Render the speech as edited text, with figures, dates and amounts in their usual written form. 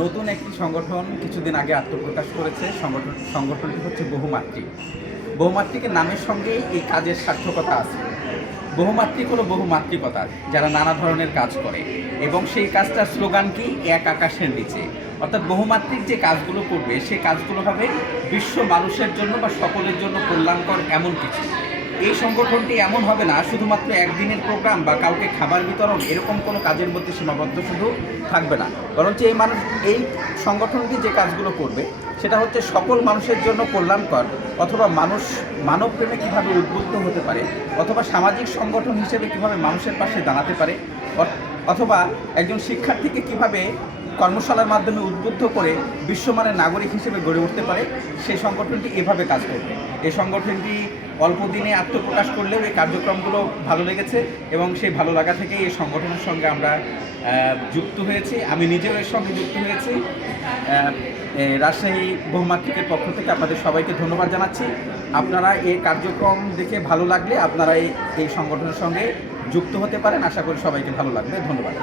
নতুন একটি সংগঠন কিছুদিন আগে আত্মপ্রকাশ করেছে। সংগঠনটি হচ্ছে বহুমাত্রিক। বহুমাত্রিকের নামের সঙ্গেই এই কাজের সার্থকতা আছে। বহুমাত্রিক হলো বহুমাত্রিকতা, যারা নানা ধরনের কাজ করে, এবং সেই কাজটার স্লোগান কি, এক আকাশের নিচে। অর্থাৎ বহুমাত্রিক যে কাজগুলো করবে সেই কাজগুলো হবে বিশ্ব মানুষের জন্য বা সকলের জন্য কল্যাণকর এমন কিছু। এই সংগঠনটি এমন হবে না শুধুমাত্র একদিনের প্রোগ্রাম বা কাউকে খাবার বিতরণ এরকম কোনো কাজের মধ্যে সীমাবদ্ধ শুধু থাকবে না, বরঞ্চ এই সংগঠনটি যে কাজগুলো করবে সেটা হচ্ছে সকল মানুষের জন্য কল্যাণকর, অথবা মানবপ্রেমে কীভাবে উদ্বুদ্ধ হতে পারে, অথবা সামাজিক সংগঠন হিসেবে কীভাবে মানুষের পাশে দাঁড়াতে পারে, অথবা একজন শিক্ষার্থীকে কীভাবে কর্মশালার মাধ্যমে উদ্বুদ্ধ করে বিশ্বমানের নাগরিক হিসেবে গড়ে উঠতে পারে, সেই সংগঠনটি এভাবে কাজ করবে। এই সংগঠনটি অল্প দিনে আত্মপ্রকাশ করলেও এই কার্যক্রমগুলো ভালো লেগেছে, এবং সেই ভালো লাগা থেকেই এই সংগঠনের সঙ্গে আমরা যুক্ত হয়েছি। আমি নিজেও এর সঙ্গে যুক্ত হয়েছি। রাজশাহী বহুমাত্রিকের পক্ষ থেকে আপনাদের সবাইকে ধন্যবাদ জানাচ্ছি। আপনারা এই কার্যক্রম দেখে ভালো লাগলে আপনারা এই সংগঠনের সঙ্গে যুক্ত হতে পারেন। আশা করি সবাইকে ভালো লাগবে। ধন্যবাদ।